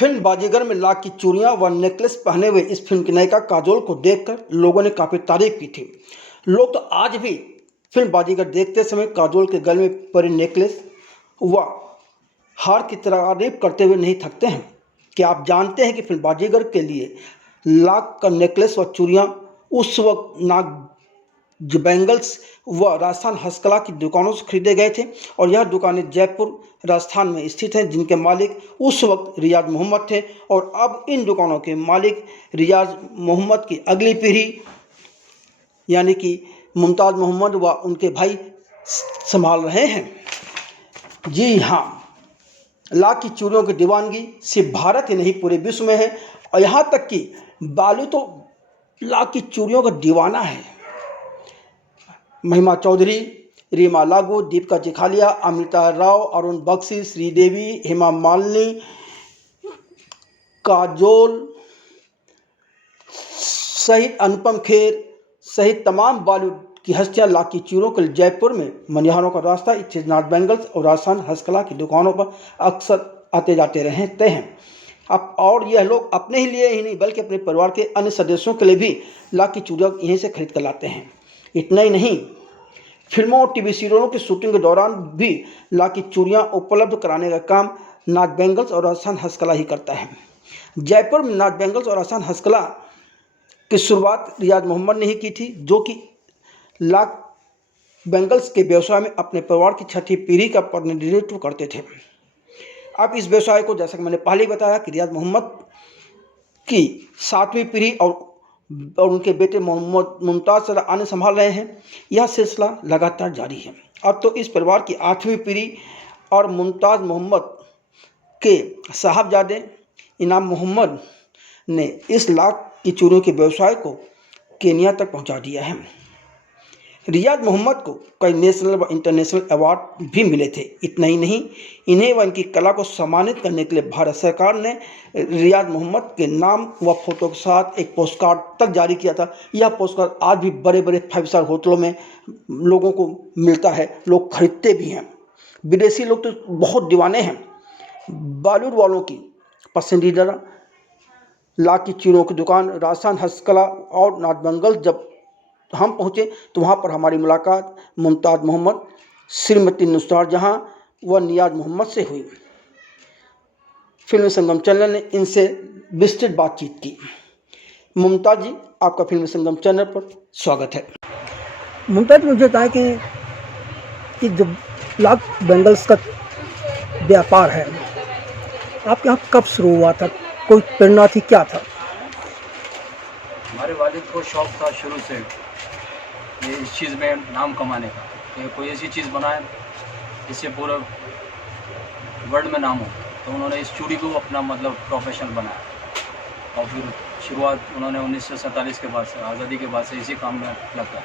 Film बाजीगर में लाख की चूड़ियां व नेकलेस पहने हुए इस फिल्म की नायिका काजोल को देखकर लोगों ने काफ़ी तारीफ की थी। लोग तो आज भी फिल्म बाजीगर देखते समय काजोल के गले में पड़े नेकलेस व हार की तारीफ करते हुए नहीं थकते हैं। क्या आप जानते हैं कि फिल्म बाजीगर के लिए लाख का नेकलेस व चूड़ियां उस वक्त नाग बैंगल्स व राजस्थान हस्तकला की दुकानों से खरीदे गए थे और यह दुकानें जयपुर राजस्थान में स्थित हैं, जिनके मालिक उस वक्त रियाज मोहम्मद थे और अब इन दुकानों के मालिक रियाज मोहम्मद की अगली पीढ़ी यानी कि मुमताज़ मोहम्मद व उनके भाई संभाल रहे हैं। जी हाँ, लाख की चूड़ियों की दीवानगी सिर्फ भारत ही नहीं पूरे विश्व में है और यहाँ तक कि बालू तो लाख की चूड़ियों का दीवाना है। महिमा चौधरी, रीमा लागू, दीपिका चिखालिया, अमृता राव, अरुण बख्शी, श्रीदेवी, हेमा मालिनी, काजोल सहित अनुपम खेर सहित तमाम बॉलीवुड की हस्तियां लाख की चूड़ियों के लिए जयपुर में मनिहारों का रास्ता स्थित नाग बैंगल्स और राजस्थान हस्तकला की दुकानों पर अक्सर आते जाते रहते हैं। अब और यह लोग अपने ही लिए ही नहीं बल्कि अपने परिवार के अन्य सदस्यों के लिए भी लाख की चूड़ियां यहीं से खरीद कर लाते हैं। इतना ही नहीं, फिल्मों और टीवी सीरियलों की शूटिंग के दौरान भी लाख की चूड़ियां उपलब्ध कराने का काम नाग बैंगल्स और राजस्थान हस्तकला ही करता है। जयपुर में नाग बैंगल्स और राजस्थान हस्तकला की शुरुआत रियाज मोहम्मद ने ही की थी, जो कि लाख बैंगल्स के व्यवसाय में अपने परिवार की छठी पीढ़ी का प्रतिनिधित्व करते थे। अब इस व्यवसाय को, जैसा कि मैंने पहले ही बताया, कि रियाज मोहम्मद की 7वीं पीढ़ी और उनके बेटे मोहम्मद मुमताज़ सर आने संभाल रहे हैं। यह सिलसिला लगातार जारी है। अब तो इस परिवार की 8वीं पीढ़ी और मुमताज़ मोहम्मद के साहबजादे इनाम मोहम्मद ने इस लाख की चूड़ियों के व्यवसाय को केन्या तक पहुंचा दिया है। रियाज मोहम्मद को कई नेशनल व इंटरनेशनल अवार्ड भी मिले थे। इतना ही नहीं, इन्हें व इनकी कला को सम्मानित करने के लिए भारत सरकार ने रियाज मोहम्मद के नाम व फोटो के साथ एक पोस्टकार्ड तक जारी किया था। यह पोस्टकार्ड आज भी बड़े बड़े 5 स्टार होटलों में लोगों को मिलता है, लोग खरीदते भी हैं। विदेशी लोग तो बहुत दीवाने हैं। बॉलीवुड वालों की पसंदीदा लाख की चूड़ियों की दुकान राजस्थान हस्तकला और नाग बैंगल्स जब हम पहुँचे तो वहाँ पर हमारी मुलाकात मुमताज़ मोहम्मद, श्रीमती नुसरात जहाँ व नियाज मोहम्मद से हुई। फिल्म संगम चैनल ने इनसे विस्तृत बातचीत की। मुमताज़ जी, आपका फिल्म संगम चैनल पर स्वागत है। मुमताज़, मुझे बताएं कि जो लाख बैंगल्स का व्यापार है आपके यहाँ कब शुरू हुआ था, कोई प्रेरणा थी, क्या था? हमारे वालिद को शौक़ था शुरू से ये इस चीज़ में नाम कमाने का, कि कोई ऐसी चीज़ बनाए जिससे पूरे वर्ल्ड में नाम हो। तो उन्होंने इस चूड़ी को अपना मतलब प्रोफेशन बनाया और फिर शुरुआत उन्होंने 1947 के बाद से, आज़ादी के बाद से इसी काम में लगता है।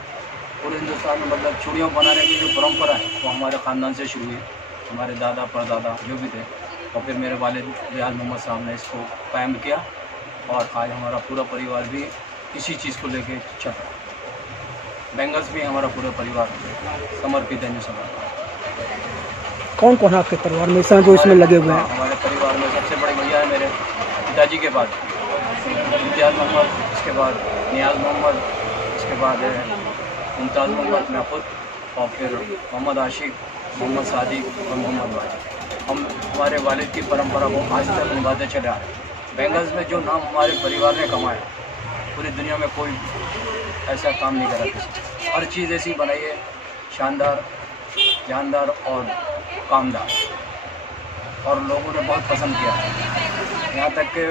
पूरे हिंदुस्तान में मतलब चूड़ियों बनाने की जो परंपरा है वो हमारे ख़ानदान से शुरू हुई, हमारे दादा परदादा जो भी थे, और फिर मेरे वालिद रियाज मोहम्मद साहब ने इसको कायम किया और आज हमारा पूरा परिवार भी इसी चीज़ को लेके चल रहा है। बैंगल्स भी हमारा पूरा परिवार समर्पित है। कौन कौन है आपके परिवार में जो इसमें लगे हुए हैं? हमारे परिवार में सबसे बड़े भैया है मेरे पिताजी के बाद इम्तियाज़ मोहम्मद, इसके बाद नियाज़ मोहम्मद, इसके बाद मुमताज़ मोहम्मद, मैं खुद, और फिर मोहम्मद आशिक, मोहम्मद सादिक और मोहम्मद वाजिद। हम हमारे वालिद की परंपरा को आज तक निभाते चले आ रहे हैं। बैंगल्स में जो नाम हमारे परिवार ने कमाया, पूरी दुनिया में कोई ऐसा काम नहीं करा किसी। हर चीज़ ऐसी बनाई है, शानदार, जानदार और कामदार, और लोगों ने बहुत पसंद किया। यहाँ तक कि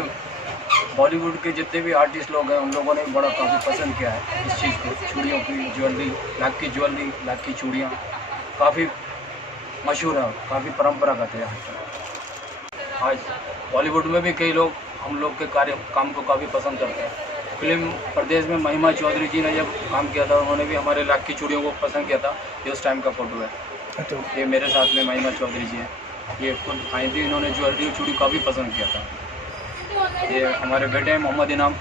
बॉलीवुड के जितने भी आर्टिस्ट लोग हैं उन लोगों ने बड़ा काफ़ी पसंद किया है इस चीज़ को। चूड़ियों की ज्वेलरी, लाख की ज्वेलरी, लाख की चूड़ियाँ काफ़ी मशहूर है, काफ़ी परंपरागत है। आज बॉलीवुड में भी कई लोग हम लोग के काम को काफ़ी पसंद करते हैं। फिल्म परदेश में महिमा चौधरी जी ने जब काम किया था, उन्होंने भी हमारे लाख की चूड़ियों को पसंद किया था। ये उस टाइम का फ़ोटो है। अच्छा, ये मेरे साथ में महिमा चौधरी जी हैं, ये खुद आई थी, इन्होंने ज्वेलरी चूड़ी काफ़ी पसंद किया था। ये हमारे बेटे हैं मोहम्मद इनाम,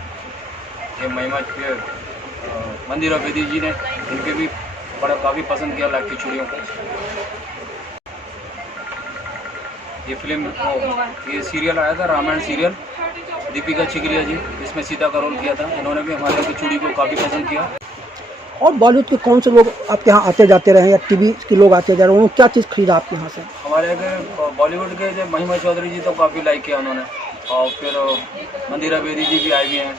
ये महिमा के मंदिरा बेदी जी ने, इनके भी बड़ा काफ़ी पसंद किया लाख की चूड़ियों को। ये फिल्म ये सीरियल आया था, रामायण सीरियल, दीपिका चिकरिया जी इसमें सीता का रोल किया था। इन्होंने भी हमारे यहाँ की चूड़ी को काफ़ी पसंद किया। और बॉलीवुड के कौन से लोग आपके यहाँ आते जाते रहे या टीवी के लोग आते जा रहे हैं, उन्होंने क्या चीज़ खरीदा आपके यहाँ से? हमारे यहाँ के बॉलीवुड के जो महिमा चौधरी जी तो काफ़ी लाइक किया उन्होंने, और फिर मंदिरा बेदी जी भी आई हुई हैं,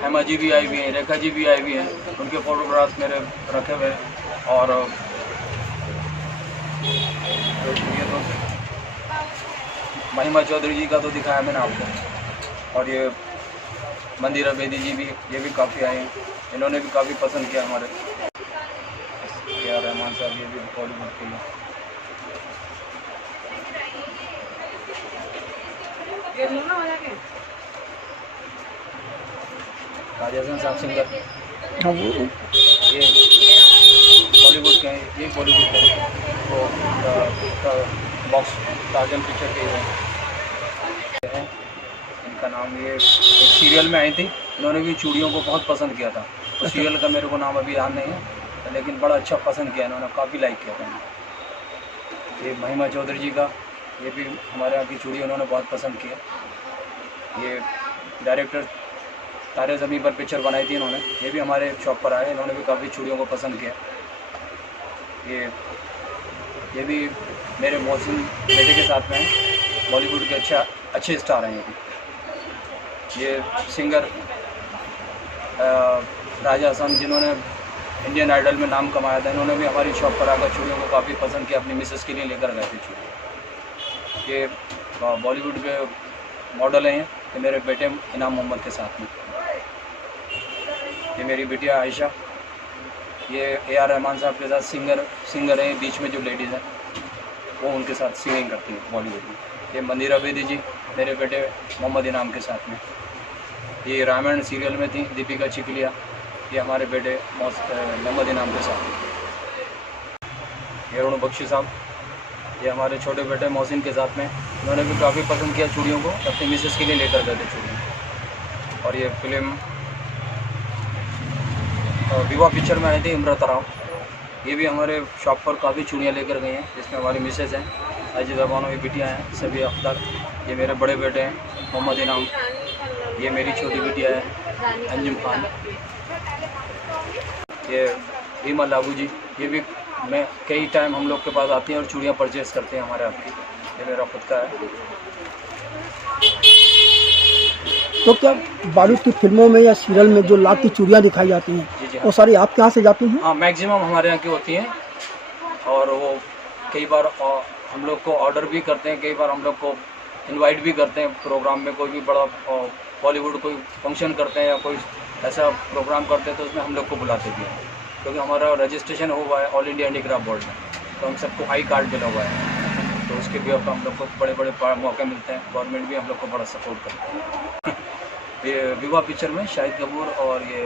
हेमा जी भी आई हुई हैं, रेखा जी भी आई हुई हैं, उनके फोटोग्राफ्स मेरे रखे हुए हैं। और ये तो महिमा चौधरी जी का तो दिखाया मैंने आपको, और ये मंदिरा बेदी जी भी, ये भी काफ़ी आए हैं, इन्होंने भी काफ़ी पसंद किया हमारे। ए.आर. रहमान साहब ये भी बॉलीवुड के हैं। राजस्थान साहब सिंगर, हाँ, वो ये बॉलीवुड के हैं, ये बॉलीवुड के हैं, वो बॉक्स टार्जन पिक्चर के हैं। इनका नाम ये एक सीरियल में आई थी, इन्होंने भी चूड़ियों को बहुत पसंद किया था। तो सीरियल का मेरे को नाम अभी याद नहीं है, लेकिन बड़ा अच्छा पसंद किया इन्होंने, काफ़ी लाइक किया था। ये महिमा चौधरी जी का, ये भी हमारे यहाँ की चूड़ी उन्होंने बहुत पसंद किया। ये डायरेक्टर तारे ज़मीन पर पिक्चर बनाई थी इन्होंने, ये भी हमारे शॉप पर आए, इन्होंने भी काफ़ी चूड़ियों को पसंद किया। ये भी मेरे मौसम बेटे के साथ में हैं, बॉलीवुड के अच्छे स्टार हैं। ये सिंगर राजा हसन, जिन्होंने इंडियन आइडल में नाम कमाया था, इन्होंने भी हमारी शॉप पर आकर चूड़ियों को काफ़ी पसंद किया, अपनी मिसेस के लिए लेकर गए थे चूड़ी। ये बॉलीवुड के मॉडल हैं, ये मेरे बेटे इनाम मोहम्मद के साथ में। ये मेरी बिटिया आयशा, ये ए.आर. रहमान साहब के साथ सिंगर हैं, बीच में जो लेडीज़ हैं वो उनके साथ सिंगिंग करती है बॉलीवुड में। ये मंदिरा बेदी जी मेरे बेटे मोहम्मद इनाम के साथ में। ये रामायण सीरियल में थी दीपिका चिकरिया, ये हमारे बेटे मोहम्मद इनाम के साथ। ये अरुण बख्शी साहब, ये हमारे छोटे बेटे मोहसिन के साथ में, उन्होंने भी काफ़ी पसंद किया चूड़ियों को, अपनी मिसेस के लिए लेकर गए थे चूड़ियाँ। और ये फिल्म विवाह पिक्चर में आई थी इमरत राव, ये भी हमारे शॉप पर काफ़ी चूड़ियाँ लेकर गई हैं, जिसमें हमारी मिसेज हैं, अजीज़ा बानो की बिटियाँ हैं, सभी अख्तर। ये मेरे बड़े बेटे हैं मोहम्मद इनाम, ये मेरी छोटी बिटिया है अंजुम खान। ये रीमा लागू जी, ये भी मैं कई टाइम हम लोग के पास आती हैं और चूड़ियाँ परचेज़ करते हैं हमारे आपकी, ये मेरा खुद का है। तो क्या बॉलीवुड की फिल्मों में या सीरियल में जो लाख की चूड़ियाँ दिखाई जाती हैं, जी वो सारी आपके यहाँ से जाती हैं? हाँ, मैक्सिमम हमारे यहाँ की होती हैं, और वो कई बार हम लोग को ऑर्डर भी करते हैं, कई बार हम लोग को इनवाइट भी करते हैं प्रोग्राम में। कोई भी बड़ा बॉलीवुड कोई फंक्शन करते हैं या कोई ऐसा प्रोग्राम करते हैं तो उसमें हम लोग को बुलाते भी हैं, क्योंकि हमारा रजिस्ट्रेशन हुआ है ऑल इंडिया हैंडीक्राफ्ट बोर्ड में, तो हम सबको आई कार्ड मिला हुआ है, तो उसके भी हम लोग को बड़े बड़े मौके मिलते हैं। गवर्नमेंट भी हम लोग को बड़ा सपोर्ट करती है। ये विवाह पिक्चर में शाहिद कपूर और ये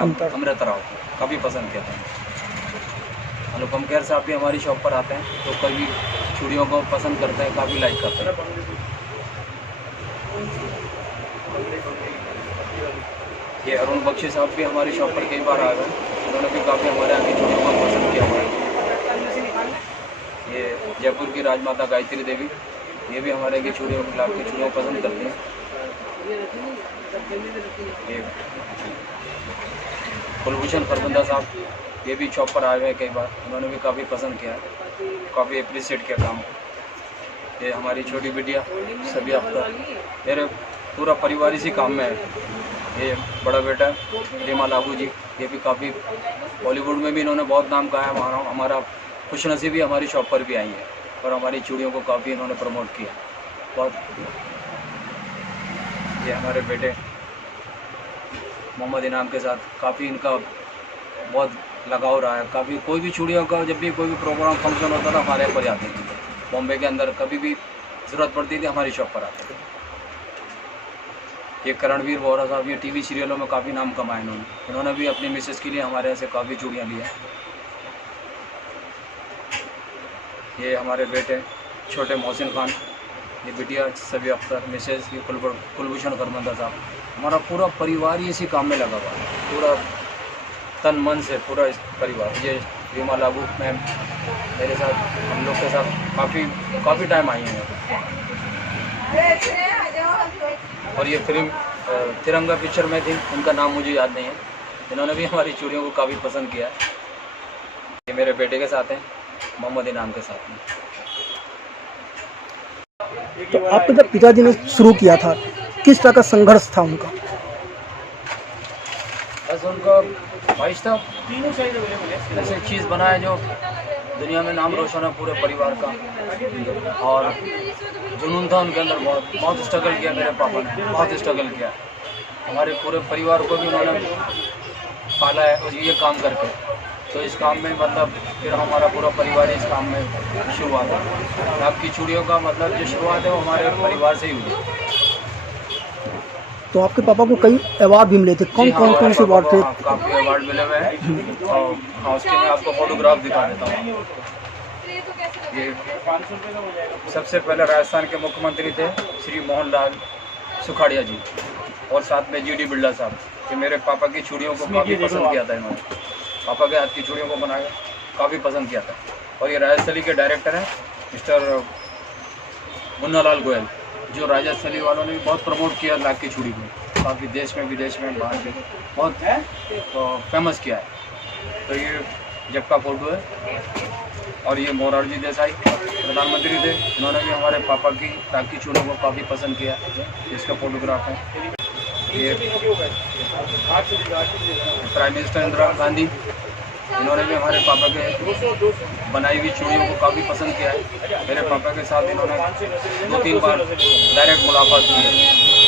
अमृत राव काफ़ी पसंद किया था। अनुपम खेर साहब भी हमारी शॉप पर आते हैं, तो कभी चूड़ियों को पसंद करते हैं, काफ़ी लाइक करते हैं। ये अरुण बख्शी साहब भी हमारी शॉप पर कई बार आए हैं, उन्होंने भी काफ़ी हमारे यहाँ की चूड़ियों को पसंद किया हुआ है। ये जयपुर की राजमाता गायत्री देवी, ये भी हमारे की चूड़ियों की चूड़ियों को पसंद करती हैं। ये कुलभूषण खरबंदा साहब, ये भी शॉप पर आए हुए हैं कई बार, उन्होंने भी काफ़ी पसंद किया है, काफ़ी अप्रिशिएट किया काम। ये हमारी छोटी बिटिया सभी अख्तर, मेरे पूरा परिवार इसी काम में है। ये बड़ा बेटा रीमा लागू जी, ये भी काफ़ी बॉलीवुड में भी इन्होंने बहुत नाम कहा है। हमारा खुशनसीबी हमारी शॉप पर भी आई है और हमारी चूड़ियों को काफ़ी इन्होंने प्रमोट किया बहुत। ये हमारे बेटे मोहम्मद इनाम के साथ काफ़ी इनका बहुत लगाव रहा है। काफ़ी कोई भी चूड़ियों का जब भी कोई भी प्रोग्राम फंक्शन होता था हमारे पर आते थे, बॉम्बे के अंदर कभी भी ज़रूरत पड़ती थी हमारी शॉप पर आते थे। ये करणवीर वोहरा साहब, ये टीवी सीरियलों में काफ़ी नाम कमाया इन्होंने भी अपनी मिसेस के लिए हमारे यहाँ से काफ़ी चूड़ियाँ ली हैं। ये हमारे बेटे छोटे मोहसिन खान, ये बिटिया सभी अख्तर, मिसेस की कुलभूषण खरबंदा साहब, हमारा पूरा परिवार ही इसी काम में लगा हुआ है, पूरा तन मन से पूरा इस परिवार। ये रीमा लागू मैम मेरे साथ, हम लोग के साथ काफ़ी टाइम आई हैं। और ये फिल्म तिरंगा पिक्चर में थी, उनका नाम मुझे याद नहीं है। इन्होंने भी हमारी चूड़ियों को काफ़ी पसंद किया। ये मेरे बेटे के साथ हैं, मोहम्मद इनाम के साथ में। तो आपके जब पिताजी ने शुरू किया था, किस तरह का संघर्ष था उनका? बस उनका ख्वाहिश था ऐसी चीज़ बनाए जो दुनिया में नाम रोशन है पूरे परिवार का, और जुनून था उनके अंदर। बहुत स्ट्रगल किया मेरे पापा ने, बहुत स्ट्रगल किया। हमारे पूरे परिवार को भी उन्होंने पाला है और ये काम करके। तो इस काम में मतलब फिर हमारा पूरा परिवार इस काम में शुरुआत है। आपकी चूड़ियों का मतलब जो शुरुआत है वो हमारे परिवार से ही हुई। तो आपके पापा को कई अवार्ड भी मिले थे, कौन कौन से अवार्ड थे? काफ़ी अवार्ड मिले हुए हैं और हाँ, उसके मैं आपको फोटोग्राफ दिखा देता हूँ। ये सबसे पहले राजस्थान के मुख्यमंत्री थे श्री मोहनलाल सुखाड़िया जी, और साथ में GD बिरला साहब। कि मेरे पापा की चूड़ियों को काफ़ी पसंद किया था इन्होंने, पापा के हाथ की चूड़ियों को बनाया, काफ़ी पसंद किया था। और ये राजस्थली के डायरेक्टर हैं मिस्टर मुन्नालाल गोयल, जो राजस्थली वालों ने भी बहुत प्रमोट किया लाख की चूड़ी को, काफ़ी देश में विदेश में बाहर भी बहुत फेमस किया है। तो ये जब का फोटो है। और ये मोरारजी देसाई प्रधानमंत्री थे, इन्होंने भी हमारे पापा की लाख की चूड़ियों को काफ़ी पसंद किया, इसका फोटोग्राफ है। ये प्राइम मिनिस्टर इंदिरा गांधी, इन्होंने भी हमारे पापा के बनाई हुई चूड़ियों को काफ़ी पसंद किया है। मेरे पापा के साथ इन्होंने 2-3 बार डायरेक्ट मुलाकात की है।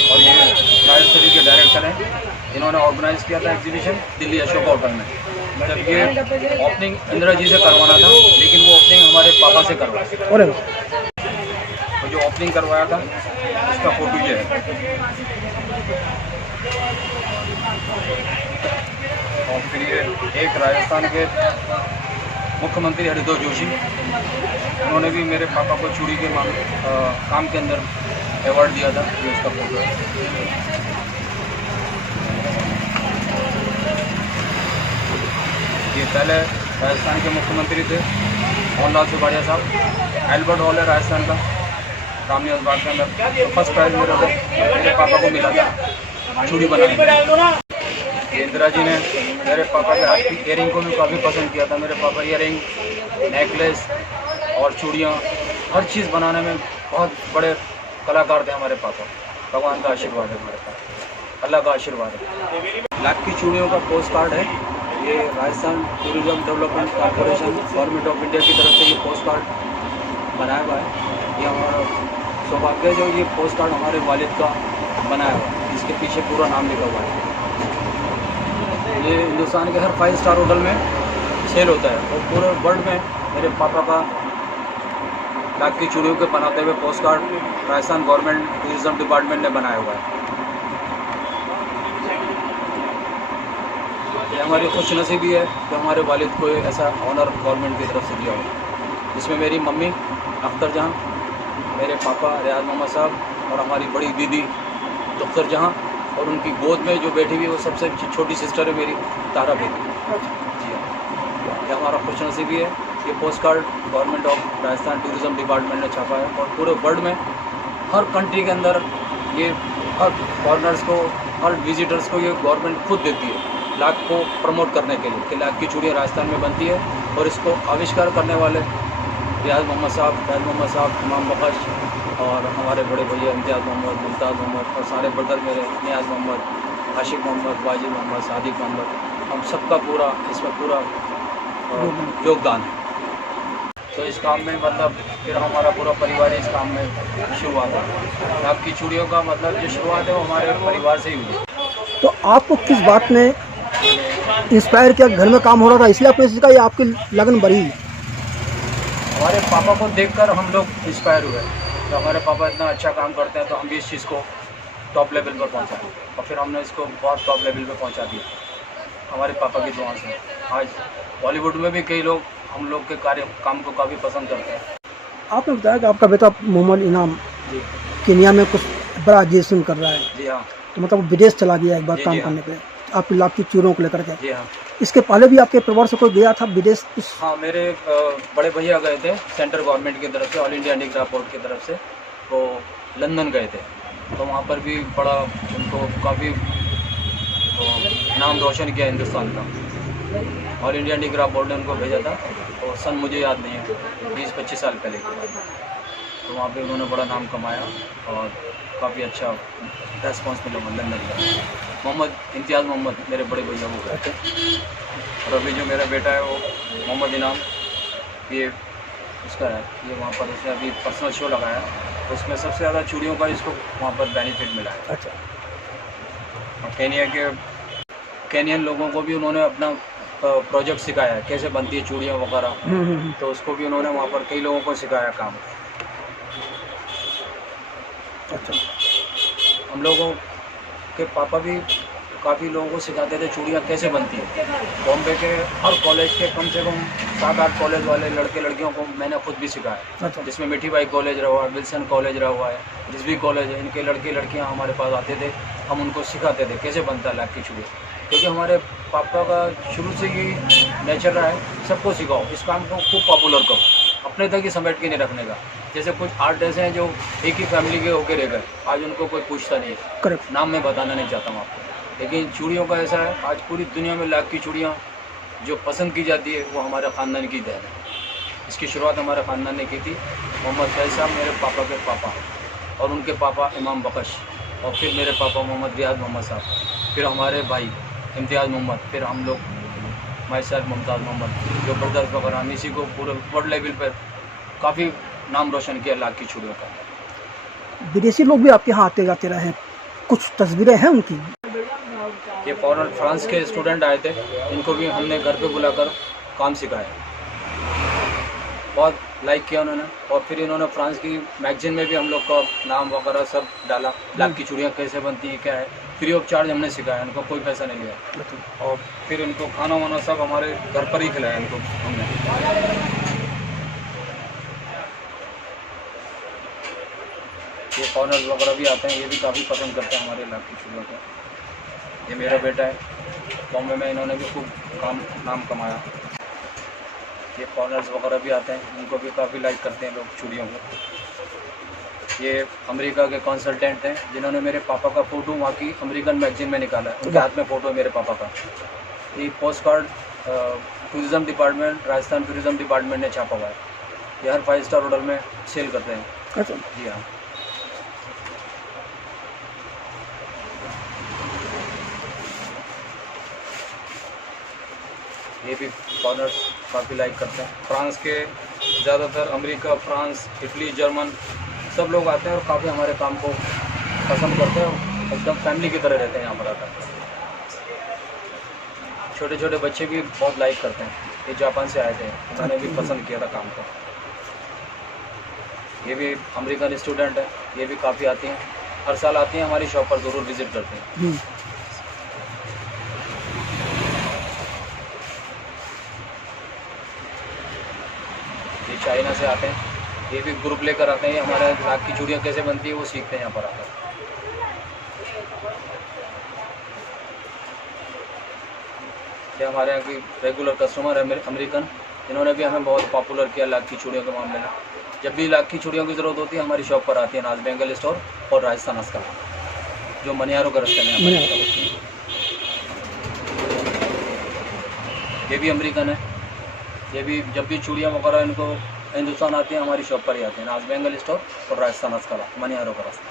और ये राजस्थली के डायरेक्टर हैं, इन्होंने ऑर्गेनाइज किया था एग्जीबिशन दिल्ली अशोक होटल में। जब ये ओपनिंग इंदिरा जी से करवाना था, लेकिन वो ओपनिंग हमारे पापा से करवाया। तो जो ओपनिंग करवाया था उसका फोटो ये है। और फिर ये एक राजस्थान के मुख्यमंत्री हरिदोष जोशी, उन्होंने भी मेरे पापा को चूड़ी के काम के अंदर अवार्ड दिया था। ये उसका फोटो है। ये पहले राजस्थान के मुख्यमंत्री थे मोहनलाल सुखाड़िया साहब। एल्बर्ट हॉल है राजस्थान का, रामनिवास बाग के अंदर। तो फर्स्ट प्राइज मेरे पापा को मिला था चूड़ी बनाने। इंदिरा जी ने मेरे पापा के हाथ की इयरिंग को भी काफ़ी पसंद किया था। मेरे पापा इयरिंग, नेकलेस और चूड़ियाँ, हर चीज़ बनाने में बहुत बड़े कलाकार थे हमारे पापा। भगवान का आशीर्वाद है हमारे पास, अल्लाह का आशीर्वाद है। लाख की चूड़ियों का पोस्ट कार्ड है। ये Rajasthan tourism development corporation government of India की तरफ से ये पोस्ट कार्ड बनाया हुआ है। ये हमारा सौभाग्य है जो ये पोस्ट कार्ड हमारे वालिद का बनाया हुआ है, इसके पीछे पूरा नाम लिखा हुआ है। ये हिंदुस्तान के हर 5 स्टार होटल में सेल होता है और पूरे वर्ल्ड में मेरे पापा का लाख की चूड़ियों के बनाते हुए post card Rajasthan government tourism department ने बनाया हुआ है। ये हमारी खुशनसीबी है कि हमारे वालिद को ऐसा ऑनर गवर्नमेंट की तरफ से दिया हुआ, जिसमें मेरी मम्मी अख्तर जहाँ, मेरे पापा रियाज मोहम्मद साहब और हमारी बड़ी दीदी दफ्तर जहाँ, और उनकी गोद में जो बैठी हुई वो सबसे छोटी सिस्टर है मेरी तारा बेटी। जी हाँ, ये हमारा खुशनसीबी है। ये post card government of Rajasthan tourism department ने छापा है और पूरे वर्ल्ड में हर कंट्री के अंदर ये हर फॉरनर्स को, हर विजिटर्स को ये गवर्नमेंट खुद देती है लाख को प्रमोट करने के लिए कि लाख की चूड़ियाँ राजस्थान में बनती है। और इसको आविष्कार करने वाले रियाज मोहम्मद साहब, इमाम बख्श और हमारे बड़े भैया इम्तियाज़ मोहम्मद, मुमताज़ मोहम्मद और सारे ब्रदर मेरे नियाज़ मोहम्मद, आशिक मोहम्मद, वाजिद मोहम्मद, सादिक मोहम्मद, हम सबका पूरा इसमें पूरा योगदान है। तो इस काम में मतलब फिर हमारा पूरा परिवार इस काम में शुरुआत है। आपकी चूड़ियों का मतलब जो शुरुआत है वो हमारे परिवार से ही हुई। तो आपको किस बात ने इंस्पायर किया? घर में काम हो रहा था इसलिए आपने सीखा या आपकी लगन बढ़ी? हमारे पापा को देखकर हम लोग इंस्पायर हुए। तो हमारे पापा इतना अच्छा काम करते हैं तो हम भी इस चीज़ को टॉप लेवल पर पहुंचाएं, और फिर हमने इसको बहुत टॉप लेवल पर पहुंचा दिया हमारे पापा की दुआ से। आज बॉलीवुड में भी कई लोग हम लोग के काम को काफ़ी पसंद करते हैं। आपने बताया कि आपका बेटा मोहम्मद इनाम जी केन्या में कुछ बड़ा ग्रेजुएशन कर रहा है, जी हाँ, तो मतलब वो विदेश चला गया एक बार जी, काम जी हाँ। करने के लिए आपकी लाख की चूड़ियों को लेकर के। जी हाँ। इसके पहले भी आपके परिवार से कोई गया था विदेश? हाँ, मेरे बड़े भैया गए थे सेंट्रल गवर्नमेंट की तरफ से, ऑल इंडिया हैंडीक्राफ्ट बोर्ड की तरफ से। वो लंदन गए थे, तो वहाँ पर भी बड़ा उनको काफ़ी नाम रोशन किया हिंदुस्तान का। ऑल इंडिया हैंडीक्राफ्ट बोर्ड ने उनको भेजा था, और सन मुझे याद नहीं है, 20-25 साल पहले की बात। तो वहाँ पे उन्होंने बड़ा नाम कमाया और काफ़ी अच्छा रेस्पॉन्स मिला लंदन का। मोहम्मद इम्तियाज़ मोहम्मद मेरे बड़े भैया वो गए थे, और अभी जो मेरा बेटा है वो मोहम्मद इनाम, ये उसका है, ये वहाँ पर उसने अभी पर्सनल शो लगाया, उसमें सबसे ज़्यादा चूड़ियों का इसको वहाँ पर बेनिफिट मिला है। अच्छा। और केनियन लोगों को भी उन्होंने अपना प्रोजेक्ट सिखाया है, कैसे बनती है चूड़ियाँ वगैरह, तो उसको भी उन्होंने वहाँ पर कई लोगों को सिखाया काम। अच्छा। हम लोगों के पापा भी काफ़ी लोगों को सिखाते थे चूड़ियाँ कैसे बनती है। बॉम्बे के हर कॉलेज के कम से कम 7-8 कॉलेज वाले लड़के लड़कियों को मैंने खुद भी सिखाया, अच्छा। जिसमें मिठीबाई कॉलेज रहा हुआ है, विल्सन कॉलेज रहा हुआ है, रिजवी कॉलेज है, इनके लड़के लड़कियाँ हमारे पास आते थे, हम उनको सिखाते थे कैसे बनता है लाख की चूड़ियाँ। क्योंकि हमारे पापा का शुरू से ही नेचर रहा है सबको सिखाओ, इस काम को खूब पॉपुलर करो, अपने तक ही समेट के नहीं रखने का। जैसे कुछ आर्ट ऐसे हैं जो एक ही फैमिली के होके रह गए, आज उनको कोई पूछता नहीं है। करेक्ट। नाम मैं बताना नहीं चाहता हूँ आपको, लेकिन चूड़ियों का ऐसा है, आज पूरी दुनिया में लाख की चूड़ियाँ जो पसंद की जाती है वो हमारे ख़ानदान की देन है। इसकी शुरुआत हमारे ख़ानदान ने की थी। मोहम्मद फैज़ साहब मेरे पापा के पापा, और उनके पापा इमाम बख्श, और फिर मेरे पापा मोहम्मद रियाज मोहम्मद साहब, फिर हमारे भाई इम्तियाज़ मोहम्मद, फिर हम लोग माई साहब मुमताज़ मोहम्मद, जो ब्रदर्स वगैरह, हम इसी को पूरे वर्ल्ड लेवल पर काफ़ी नाम रोशन किया लाख की चूड़ियों का। विदेशी लोग भी आपके यहाँ आते जाते रहे हैं, कुछ तस्वीरें हैं उनकी? ये फॉरेन फ्रांस के स्टूडेंट आए थे, इनको भी हमने घर पे बुलाकर काम सिखाया, बहुत लाइक किया उन्होंने। और फिर इन्होंने फ्रांस की मैगजीन में भी हम लोग का नाम वगैरह सब डाला, लाख की चूड़ियाँ कैसे बनती हैं क्या है, फ्री ऑफ चार्ज हमने सिखाया, इनको कोई पैसा नहीं लिया। और फिर इनको खाना वाना सब हमारे घर पर ही खिलाया इनको हमने। ये फॉरेनर्स वगैरह भी आते हैं, ये भी काफ़ी पसंद करते हैं हमारे लाख की चूड़ियों को। ये मेरा बेटा है, बॉम्बे में इन्होंने भी खूब नाम कमाया। ये फॉरेनर्स वगैरह भी आते हैं, उनको भी काफ़ी लाइक करते हैं लोग चूड़ियों को। ये अमेरिका के कंसल्टेंट हैं, जिन्होंने मेरे पापा का फ़ोटो वहाँ की अमेरिकन मैगजीन में निकाला है, उनके हाथ में फ़ोटो है मेरे पापा का। ये post card tourism department, Rajasthan tourism department ने छापा हुआ है। ये हर 5 स्टार होटल में सेल करते हैं। अच्छा। जी हाँ। ये भी फॉरेनर्स काफ़ी लाइक करते हैं। फ्रांस के ज़्यादातर, अमेरिका, फ्रांस, इटली, जर्मन सब लोग आते हैं और काफ़ी हमारे काम को पसंद करते हैं और एकदम फैमिली की तरह रहते हैं यहाँ पर आकर। छोटे छोटे बच्चे भी बहुत लाइक करते हैं। ये जापान से आए थे, उन्होंने भी पसंद किया था काम को। ये भी अमेरिकन स्टूडेंट है, ये भी काफ़ी आती हैं, हर साल आती हैं, हमारी शॉप पर ज़रूर विज़िट करते हैं। ये चाइना से आते हैं, ये भी ग्रुप लेकर आते हैं, हमारे लाख की चूड़ियाँ कैसे बनती है वो सीखते हैं यहाँ पर आकर। ये हमारे यहाँ की रेगुलर कस्टमर है अमेरिकन, इन्होंने भी हमें बहुत पॉपुलर किया लाख की चूड़ियों के मामले में। जब भी लाख की चूड़ियों की ज़रूरत होती है हमारी शॉप पर आती है, नाज बेंगल स्टोर और राजस्थान हस्तकला, जो मनियारों का रास्ते में। ये भी अमेरिकन है, ये भी जब भी चूड़ियाँ वगैरह इनको हिंदुस्तान आती हैं हमारी शॉप पर ही आते हैं, नाज बेंगल स्टोर और राजस्थान हस्तकला, मनियारों का रास्ता।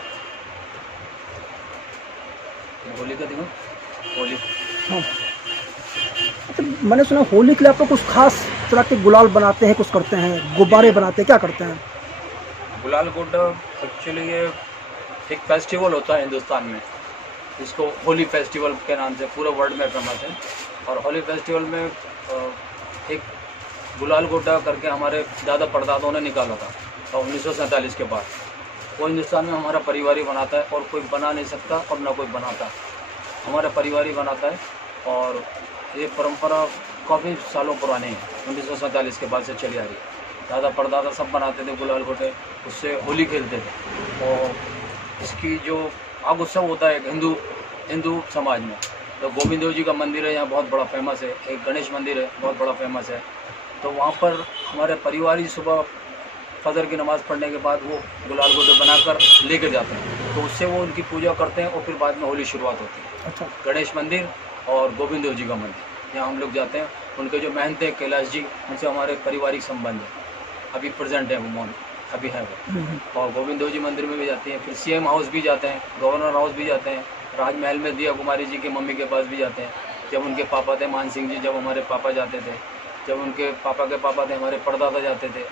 होली का देखो, होली। हाँ। अच्छा, मैंने सुना होली के लिए आप लोग कुछ खास तरह के गुलाल बनाते हैं, कुछ करते हैं, गुब्बारे बनाते हैं, क्या करते हैं? गुलाल गुड एक्चुअली ये एक फेस्टिवल होता है हिंदुस्तान में, इसको होली फेस्टिवल के नाम से पूरे वर्ल्ड में फेमस है। और होली फेस्टिवल में एक गुलाल गुड्डा करके हमारे दादा परदादों ने निकाला था, और 1947 के बाद वो हिंदुस्तान में हमारा परिवार ही बनाता है, और कोई बना नहीं सकता और ना कोई बनाता, हमारा परिवार ही बनाता है। और ये परंपरा काफ़ी सालों पुरानी है, 1947 के बाद से चली आ रही है। दादा परदादा सब बनाते थे गुलाल गुड्डे, उससे होली खेलते थे। और इसकी जो आग उत्सव होता है हिंदू समाज में, तो गोविंद देव जी का मंदिर है यहाँ, बहुत बड़ा फेमस है। एक गणेश मंदिर है, बहुत बड़ा फेमस है। तो वहाँ पर हमारे परिवार ही सुबह फजर की नमाज़ पढ़ने के बाद वो गुलाल गोटे बनाकर लेकर जाते हैं, तो उससे वो उनकी पूजा करते हैं और फिर बाद में होली शुरुआत होती है। अच्छा। गणेश मंदिर और गोविंद देव जी का मंदिर, यहाँ हम लोग जाते हैं। उनके जो महंत है कैलाश जी, उनसे हमारे पारिवारिक संबंध है, अभी प्रेजेंट है वो मौन, अभी है वो। और गोविंद देव जी मंदिर में भी जाते हैं, फिर सीएम हाउस भी जाते हैं, गवर्नर हाउस भी जाते हैं, राजमहल में दिया कुमारी जी की मम्मी के पास भी जाते हैं। जब उनके पापा थे मान सिंह जी, जब हमारे पापा जाते थे, जब उनके पापा के पापा थे हमारे परदादा जाते थे,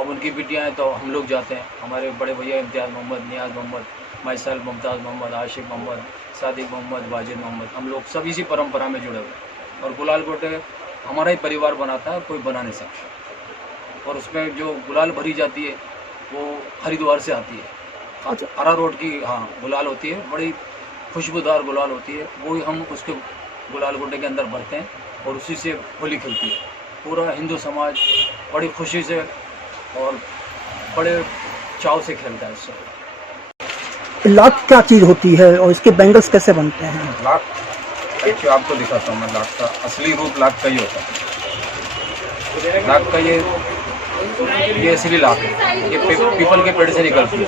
अब उनकी बिटियाँ हैं तो हम लोग जाते हैं। हमारे बड़े भैया इम्तियाज़ मोहम्मद, नियाज़ मोहम्मद, माइसल, मुमताज़ मोहम्मद, आशिक मोहम्मद, सादिक मोहम्मद, वाजिद मोहम्मद, हम लोग सब इसी परंपरा में जुड़े हुए। और गुलाल गोटे हमारा ही परिवार बनाता है, कोई बना नहीं सकता। और उसमें जो गुलाल भरी जाती है वो हरिद्वार से आती है, अरा रोड की, हाँ, गुलाल होती है, बड़ी खुशबूदार गुलाल होती है, वो ही हम उसके गुलाल गोटे के अंदर भरते हैं और उसी से होली खेलती है। पूरा हिंदू समाज बड़ी खुशी से और बड़े चाव से खेलता है इससे। लाख क्या चीज़ होती है और इसके बैंगल्स कैसे बनते हैं? लाख देखिए, आपको दिखाता हूँ मैं, लाख का असली रूप लाख का ही होता है। लाख का ये असली लाख है, ये पीपल के पेड़ से निकलती है,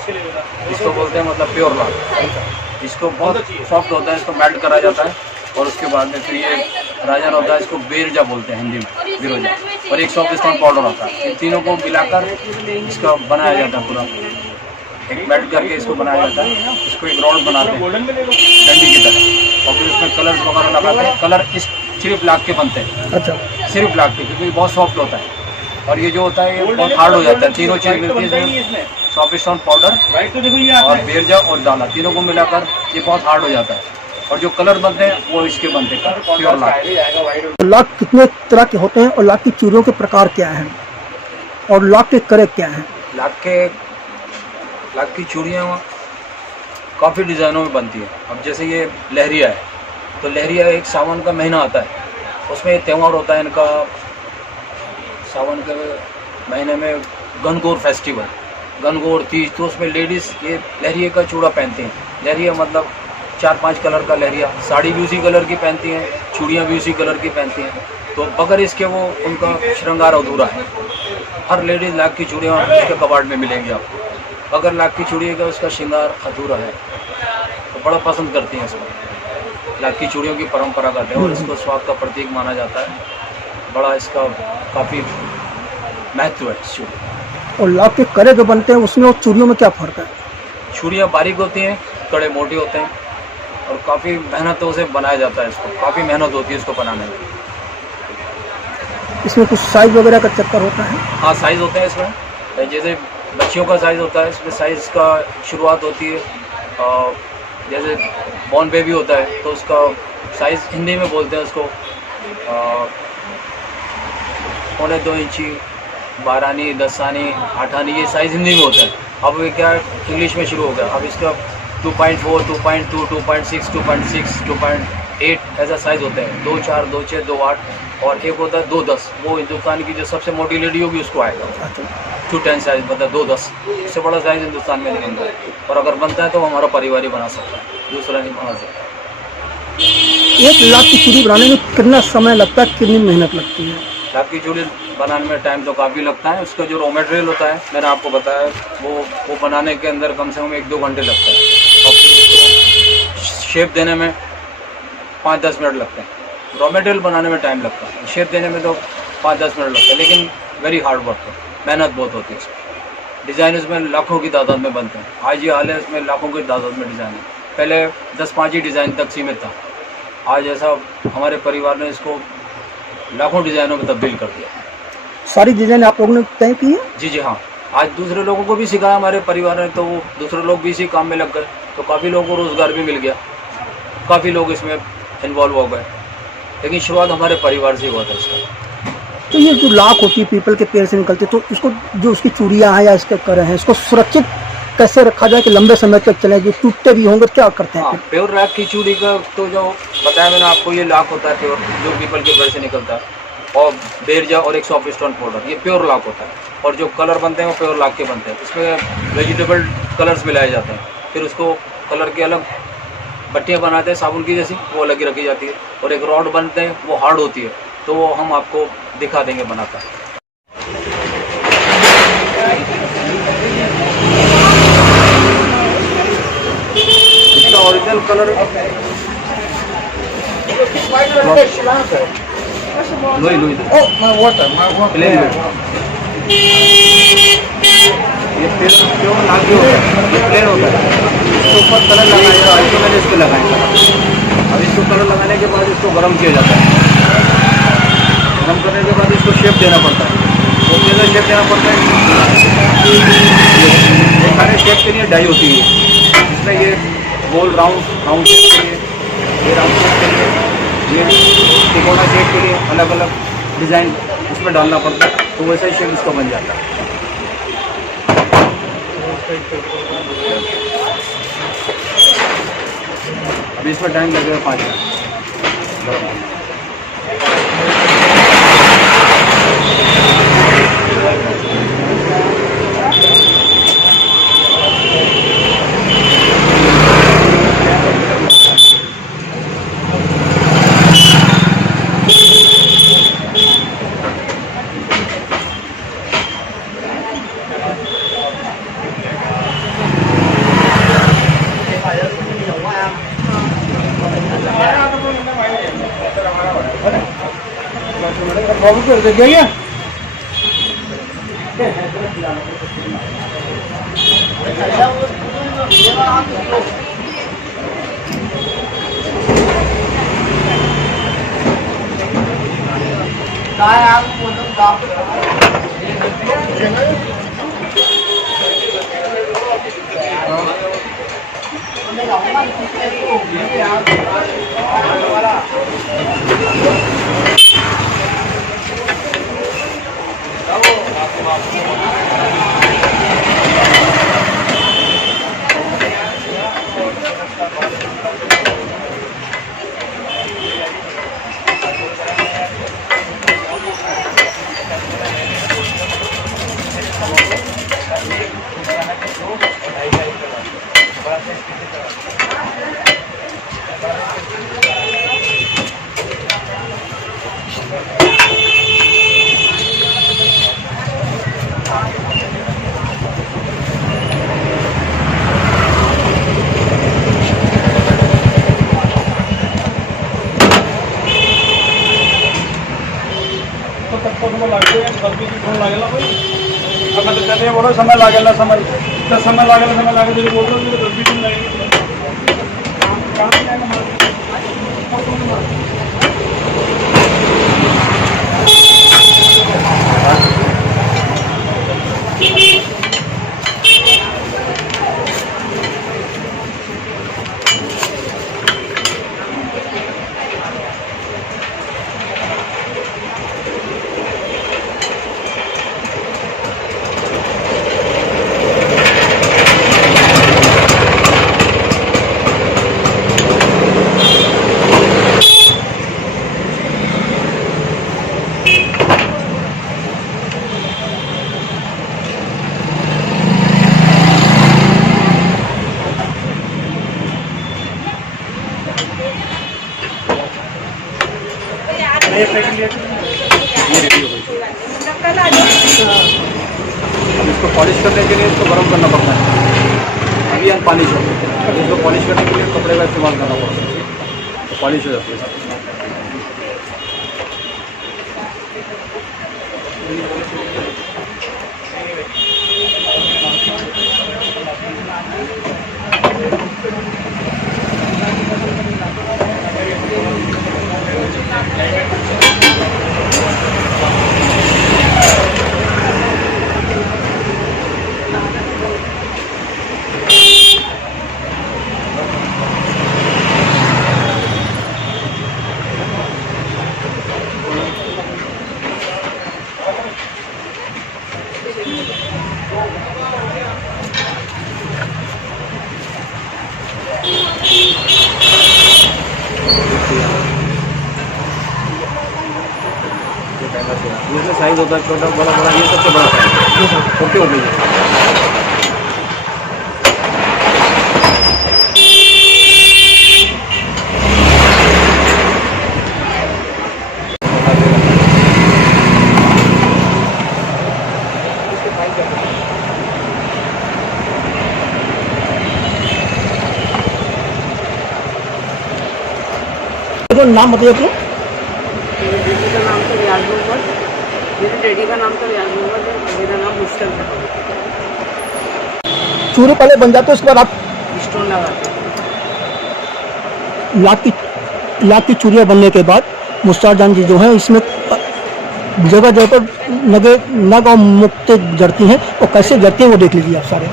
इसको बोलते हैं मतलब प्योर लाख। इसको बहुत सॉफ्ट होता है, इसको मेल्ट करा जाता है और उसके बाद में फिर ये राजन होता है, इसको बेरजा बोलते हैं हिंदी में, बिरोजा, और एक सॉफ्ट स्टोन पाउडर होता है। इन तीनों को मिलाकर इसका बनाया जाता है, पूरा एक मेल्ट करके इसको बनाया जाता है। इसको एक रॉड बनाते हैं डंडी की तरह, और फिर उसमें कलर्स वगैरह लगाते हैं। कलर इस सिर्फ लाख के बनते हैं। अच्छा। सिर्फ लाख के, क्योंकि बहुत सॉफ्ट होता है और ये जो होता है ये बहुत हार्ड हो जाता है। तीनों चीज़ मिलती है इसमें, सॉफ्ट स्टोन पाउडर और बेरजा और दाना, तीनों को मिलाकर ये बहुत हार्ड हो जाता है। और जो कलर बनते हैं वो इसके बनते हैं प्योर लाख। लाख कितने तरह के होते हैं और लाख की चूड़ियों के प्रकार क्या हैं और लाख के करे क्या हैं? लाख की चूड़ियाँ काफ़ी डिज़ाइनों में बनती है। अब जैसे ये लहरिया है, तो लहरिया एक सावन का महीना आता है, उसमें त्यौहार होता है इनका। सावन के महीने में गणगौर फेस्टिवल, गणगौर तीज, तो उसमें लेडीज़ ये लहरिया का चूड़ा पहनती हैं। लहरिया मतलब 4-5 कलर का लहरिया, साड़ी भी उसी कलर की पहनती हैं, चूड़ियाँ भी उसी कलर की पहनती हैं। तो बगैर इसके वो उनका श्रृंगार अधूरा है। हर लेडीज़ लाख की चूड़ियाँ उसके कबाड़ में मिलेंगी आपको। अगर लाख की चूड़ी का उसका श्रृंगार अधूरा है तो बड़ा पसंद करती हैं इसको। लाख की चूड़ियों की परंपरा करते हैं और इसको स्वाद का प्रतीक माना जाता है। बड़ा इसका काफ़ी महत्व है इस चूड़ी। और लाख के करे जो बनते हैं उसमें और चूड़ियों में क्या फ़र्क है? चूड़ियाँ बारीक होती हैं, कड़े मोटे होते हैं और काफ़ी मेहनतों से बनाया जाता है इसको। काफ़ी मेहनत होती है इसको बनाने में। इसमें कुछ साइज़ वगैरह का चक्कर होता है? हाँ, साइज़ होते हैं इसमें। जैसे बच्चियों का साइज़ होता है, इसमें साइज़ का शुरुआत होती है। जैसे बॉर्न बेबी होता है तो उसका साइज़ हिंदी में बोलते हैं उसको 2.25 इंची, 12 आनी, 10 आनी, 8 आनी, ये साइज़ हिंदी में होता है। अब ये क्या इंग्लिश में शुरू हो गया। अब इसका 2.4, 2.2, 2.6, 2.6, 2.8 ऐसा साइज़ होता है। 2.4, 2.6, 2.8 और एक होता है 2.10। वो हिंदुस्तान की जो सबसे मोटी लेडी होगी उसको आएगा 2.10 साइज़, मतलब 2.10। इससे बड़ा साइज़ हिंदुस्तान में नहीं बनता है, और अगर बनता है तो हमारा परिवार ही बना सकता है, दूसरा नहीं बना सकता। 1 लाख की चूड़ी बनाने में कितना समय लगता है, कितनी मेहनत लगती है? लाख की चूड़ी बनाने में टाइम तो काफ़ी लगता है। उसका जो रॉ मटेरियल होता है, मैंने आपको बताया, वो बनाने के अंदर कम से कम 1-2 घंटे लगता है। और फिर उसको शेप देने में 5-10 मिनट लगते हैं। रॉ मटेरियल बनाने में टाइम लगता है, शेप देने में तो 5-10 मिनट लगते हैं, लेकिन वेरी हार्ड वर्क है, मेहनत बहुत होती है इसमें। डिज़ाइन इसमें लाखों की तादाद में बनते हैं। आज ये हाल है, इसमें लाखों की तादाद में डिज़ाइन है। पहले 10-5 ही डिज़ाइन तक सीमित था, आज ऐसा हमारे परिवार ने इसको लाखों डिज़ाइनों में तब्दील कर दिया। सारी डिज़ाइन आप लोगों ने तय की है? जी हाँ। आज दूसरे लोगों को भी सिखाया हमारे परिवार ने, तो वो दूसरे लोग भी इसी काम में लग गए, तो काफ़ी लोगों को रोज़गार भी मिल गया, काफ़ी लोग इसमें इन्वॉल्व हो गए। लेकिन शुरुआत हमारे परिवार से ही हुआ था इसका। तो ये जो लाख होती है पीपल के पेड़ से निकलती है, तो इसको जो उसकी चूड़ियाँ हैं या इसके करे हैं, इसको सुरक्षित कैसे रखा जाए कि लंबे समय तक चले? जो टूटते भी होंगे क्या करते हैं? हाँ, प्योर लाख की चूड़ी का तो जो बताया मैंने आपको, ये लाख होता है प्योर, जो पीपल के पेड़ से निकलता है, और बेरजा और एक सॉफ्ट स्टोन पाउडर, ये प्योर लाख होता है। और जो कलर बनते हैं वो प्योर लाख के बनते हैं। इसमें वेजिटेबल कलर्स मिलाए जाते हैं, फिर उसको कलर के अलग पट्टियाँ बनाते हैं साबुन की जैसी, वो अलग ही रखी जाती है। और एक रॉड बनते हैं, वो हार्ड होती है, तो वो हम आपको दिखा देंगे बनाकर। ओरिजिनल कलर लोई लोई प्लेन ये प्योर नागी होता है, ये प्लेन होता है। इसके ऊपर कलर लगाएगा, हल्के मैंने इसको लगाएगा। अब इसको कलर लगाने के बाद इसको गर्म किया जाता है। गर्म करने के बाद इसको शेप देना पड़ता है। वो कैसे शेप देना पड़ता है? ये सारे शेप के लिए डाई होती है। इसमें ये गोल राउंड शेप के लिए, ये राउंड शेप के लिए, ये तिकोना शेप के लिए अलग अलग डिज़ाइन इसमें डालना पड़ता है, तो वैसा ही शेप इसका बन जाता है। अभी इसमें टाइम लगेगा 5 मिनट। समय लागेल समय लागेल बोल रहे हो 10 दिन लगेगा। ये रेडी हो गई। अब इसको पॉलिश करने के लिए इसको गर्म करना पड़ता है। अभी हम पॉलिश होते हैं, इसको पॉलिश करने के लिए कपड़े का इस्तेमाल करना पड़ता है, तो पॉलिश हो जाती है। इसमें साइज होता है छोटा बड़ा बड़ा, ये सबसे बड़ा साइज ओके हो गई है। तो नाम बताइए अपना। मेरे बेटे का नाम तो रियाज मोहम्मद, मेरे डैडी का नाम तो रियाज मोहम्मद है, मेरा नाम मुश्किल है। चूरे पहले बन जाते हैं, उसके बाद आप स्टोन लगाते हैं। लाख की चूड़ियाँ बनने के बाद मुस्तार जान जी जो हैं इसमें जगह जगह पर नग और मुक्ते जड़ती हैं, और कैसे जड़ती हैं वो देख लीजिए आप सारे।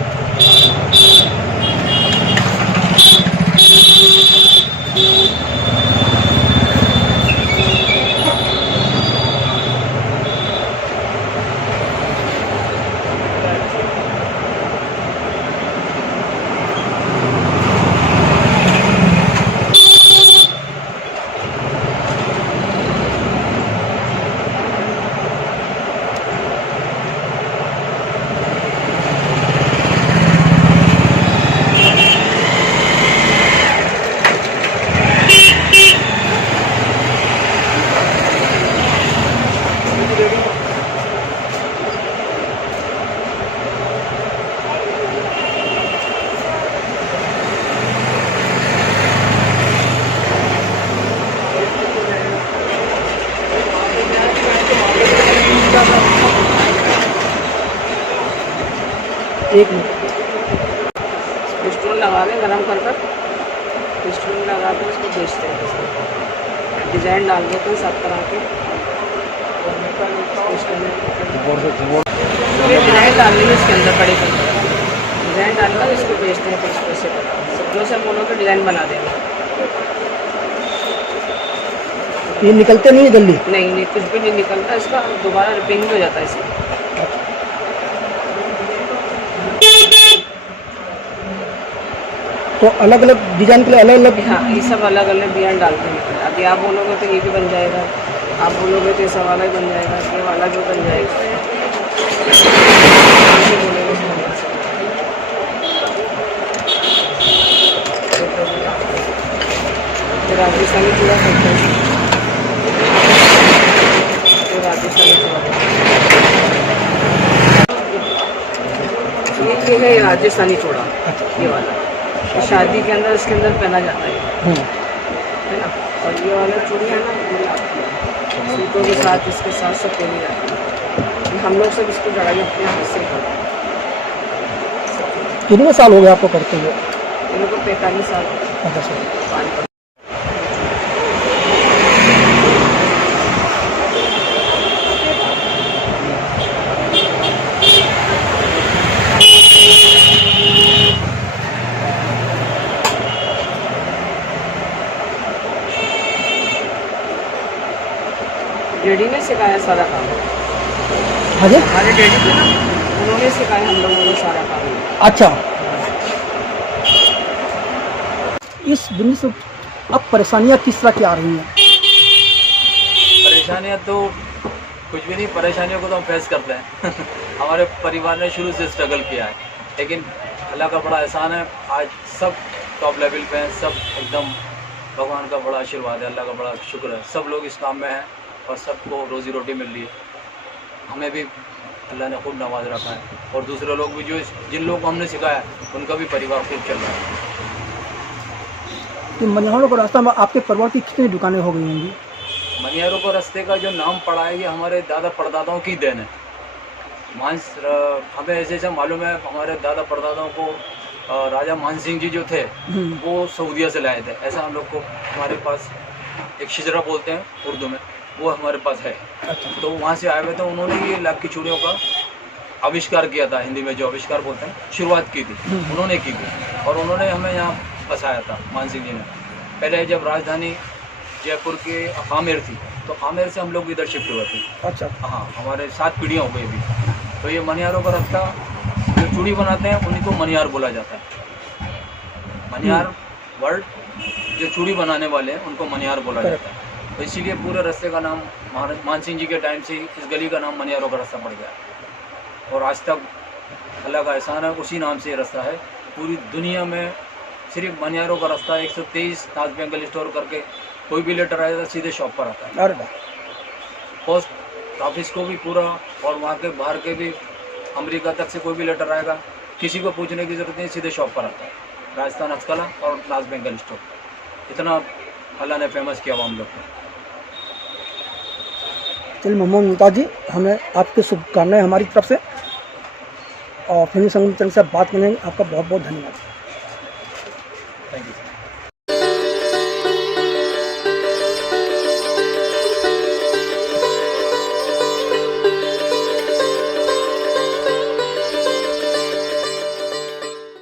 एक मिनट। स्टोन लगा के गरम कर स्टोन लगा के उसको बेचते हैं, डिज़ाइन डाल देते हैं सब तरह के। डिज़ाइन डाल लेंगे इसके अंदर, बड़े डिज़ाइन डालकर इसको बेचते हैं कुछ पैसे पर। सब जो से हम बोलो तो डिज़ाइन बना देंगे। ये निकलते नहीं है जल्दी? नहीं कुछ भी नहीं निकलता इसका, दोबारा रिपेयरिंग हो जाता है इसका। तो अलग अलग डिजाइन के लिए अलग अलग? हाँ, ये सब अलग अलग डिजाइन डालते हैं। अभी आप बोलोगे तो ये भी बन जाएगा, आप बोलोगे तो ये सब वाला ही बन जाएगा, ये वाला भी बन जाएगा। जैसे बोलोगे तो बन जाएगा। ये राजस्थानी चूड़ा सकते हैं, ये राजस्थानी चूड़ा। ये है राजस्थानी चूड़ा, ये वाला शादी के अंदर इसके अंदर पहना जाता है ना। और ये वाला चूड़ी है ना, ये सूटों के साथ इसके साथ सब पहनी जाती है। हम लोग सब इसको जड़ाई अपने हाथ से करते हैं। कितने साल हो गए आपको करते हुए? इन लोग को 45 साल। अच्छा सर। डैडी ने सिखाया सारा काम। हाँ जी? हमारे डैडी थे ना, उन्होंने सिखाया हम लोगों को सारा काम। अच्छा, इस बिजनेस से अब परेशानियाँ किस तरह की आ रही हैं? परेशानियाँ तो कुछ भी नहीं, परेशानियों को तो हम फेस करते हैं। हमारे परिवार ने शुरू से स्ट्रगल किया है, लेकिन अल्लाह का बड़ा एहसान है, आज सब टॉप लेवल पे हैं, सब एकदम भगवान का बड़ा आशीर्वाद है, अल्लाह का बड़ा शुक्र है। सब लोग इस काम में हैं और सबको रोज़ी रोटी मिल रही है। हमें भी अल्लाह ने खूब नवाज रखा है, और दूसरे लोग भी जिन लोगों को हमने सिखाया उनका भी परिवार खूब चल रहा है। कि मनिहारों का रास्ता में आपके परिवार की कितनी दुकानें हो गई होंगी? मनिहारों को रास्ते का जो नाम पड़ा है, ये हमारे दादा परदादाओं की देन है। हमें ऐसे ऐसा मालूम है, हमारे दादा परदादाओं को राजा मान सिंह जी जो थे वो सऊदीया से लाए थे। ऐसा हम लोग को, हमारे पास एक शिजरा बोलते हैं उर्दू में, वो हमारे पास है। तो वहाँ से आए हुए थे, उन्होंने ये लाख की चूड़ियों का आविष्कार किया था, हिंदी में जो आविष्कार बोलते हैं, शुरुआत की थी उन्होंने की थी, और उन्होंने हमें यहाँ बसाया था मान सिंह जी ने। पहले जब राजधानी जयपुर के आमेर थी, तो आमेर से हम लोग इधर शिफ्ट हुए थे। अच्छा। हाँ, हमारे 7 पीढ़ियाँ हो गई अभी। तो ये मनिहारों का रास्ता, जो चूड़ी बनाते हैं उन्हीं को मनिहार बोला जाता है। मनिहार वर्ड, जो चूड़ी बनाने वाले हैं उनको मनिहार बोला जाता है। तो इसीलिए पूरे रास्ते का नाम, मान सिंह जी के टाइम से इस गली का नाम मनिहारों का रास्ता पड़ गया, और आज तक अल्लाह का एहसान है, उसी नाम से ये रास्ता है। पूरी दुनिया में सिर्फ मनिहारों का रास्ता 123 ताज बेंगल स्टोर करके कोई भी लेटर आएगा सीधे शॉप पर आता है। अरे वाह। पोस्ट ऑफिस को भी पूरा, और वहाँ के बाहर के भी, अमेरिका तक से कोई भी लेटर आएगा, किसी को पूछने की ज़रूरत नहीं, सीधे शॉप पर आता है। राजस्थान हस्तकला और ताज बेंगल स्टोर, इतना अल्लाह ने फेमस किया हुआ हम लोग को। चलिए मोहम्मद मुमताज़ जी, हमें आपकी शुभकामनाएं हमारी तरफ से, और फिल्मी संगम चैनल से बात करने आपका बहुत बहुत धन्यवाद।